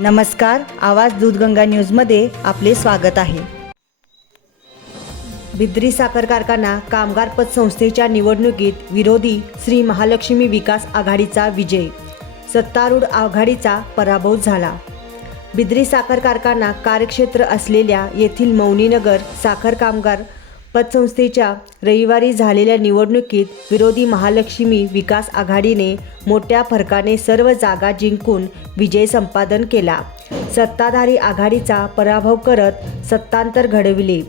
नमस्कार आवाज दूधगंगा न्यूजमध्ये आपले स्वागत आहे. बिद्री साखर कारखाना कामगार पतसंस्थेच्या निवडणुकीत विरोधी श्री महालक्ष्मी विकास आघाडीचा विजय. सत्तारूढ आघाडीचा पराभव झाला. बिद्री साखर कारखाना कार्यक्षेत्र असलेल्या येथील मौनीनगर साखर कामगार पतसंस्थेच्या रविवारी झालेल्या निवडणुकीत विरोधी महालक्ष्मी विकास आघाडीने मोठ्या फरकाने सर्व जागा जिंकून विजय संपादन केला. सत्ताधारी आघाडीचा पराभव करत सत्तांतर घडविले.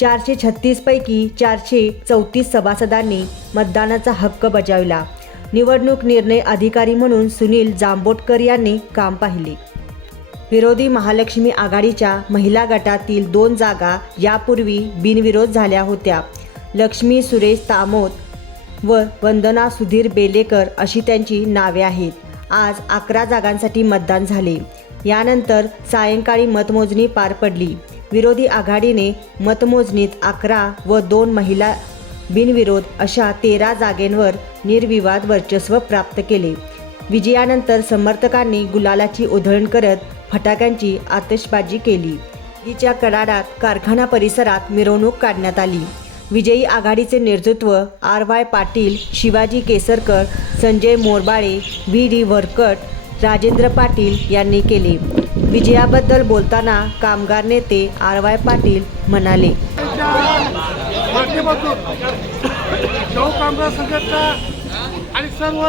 चारशे छत्तीसपैकी चारशे चौतीस सभासदांनी मतदानाचा हक्क बजावला. निवडणूक निर्णय अधिकारी म्हणून सुनील जांबोटकर यांनी काम पाहिले. विरोधी महालक्ष्मी आघाडीच्या महिला गटातील दोन जागा यापूर्वी बिनविरोध झाल्या होत्या. लक्ष्मी सुरेश तामोत व वंदना सुधीर बेलेकर अशी त्यांची नावे आहेत. आज अकरा जागांसाठी मतदान झाले. यानंतर सायंकाळी मतमोजणी पार पडली. विरोधी आघाडीने मतमोजणीत अकरा व दोन महिला बिनविरोध अशा तेरा जागेंवर निर्विवाद वर्चस्व प्राप्त केले. विजयानंतर समर्थकांनी गुलालाची उधळण करत फटाक्यांची आतषबाजी केली. तिच्या कडाडात कारखाना परिसरात मिरवणूक काढण्यात आली. विजयी आघाडीचे नेतृत्व R Y Patil Shivaji Kesarkar Sanjay Morbale V D Varkat Rajendra Patil यांनी केले. विजयाबद्दल बोलताना कामगार नेते आर वाय पाटील म्हणाले आणि सर्व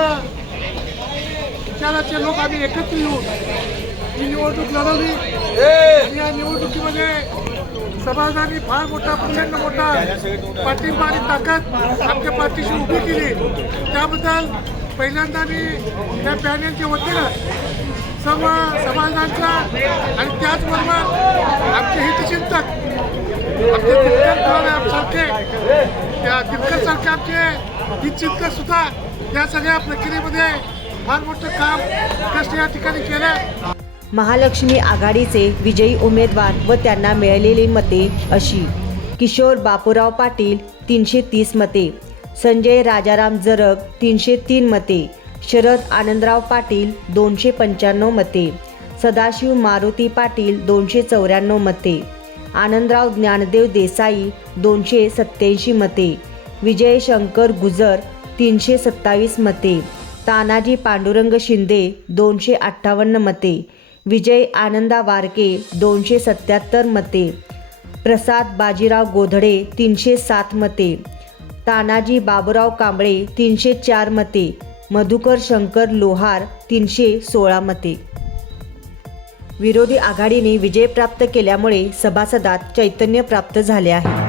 विचाराचे लोक आम्ही एकत्र येऊन ही निवडणूक लढवली. आणि या निवडणुकीमध्ये समाजाने फार मोठा प्रचंड मोठा पाठिंबा आणि ताकद आमच्या पाठीशी उभी केली. त्याबद्दल पहिल्यांदा मी या पॅनलच्या वतीनं सर्व समाजांचा आणि त्याचबरोबर आमचे हितचिंतक आमचे दिनकर सारखे त्या दिनकर सारखे आमचे हितचिंतक सुद्धा या सगळ्या प्रक्रियेमध्ये फार मोठं काम कष्ट या ठिकाणी केलं. महालक्ष्मी आघाडीचे विजयी उमेदवार व त्यांना मिळालेली मते अशी. किशोर बापूराव पाटील तीनशे तीस मते. संजय राजाराम जरग तीनशे तीन मते. शरद आनंदराव पाटील दोनशे पंच्याण्णव मते. सदाशिव मारुती पाटील दोनशे चौऱ्याण्णव मते. आनंदराव ज्ञानदेव देसाई दोनशे सत्याऐंशी मते. विजय शंकर गुजर तीनशे सत्तावीस मते. तानाजी पांडुरंग शिंदे दोनशे अठ्ठावन्न मते विजय आनंदा वारके दोनशे सत्याहत्तर मते प्रसाद बाजीराव गोधडे तीनशे सात मते तानाजी बाबूराव कांबळे तीनशे चार मते मधुकर शंकर लोहार तीनशे सोळा मते. विरोधी आघाडीने विजय प्राप्त केल्यामुळे सभासदात चैतन्य प्राप्त झाले आहे.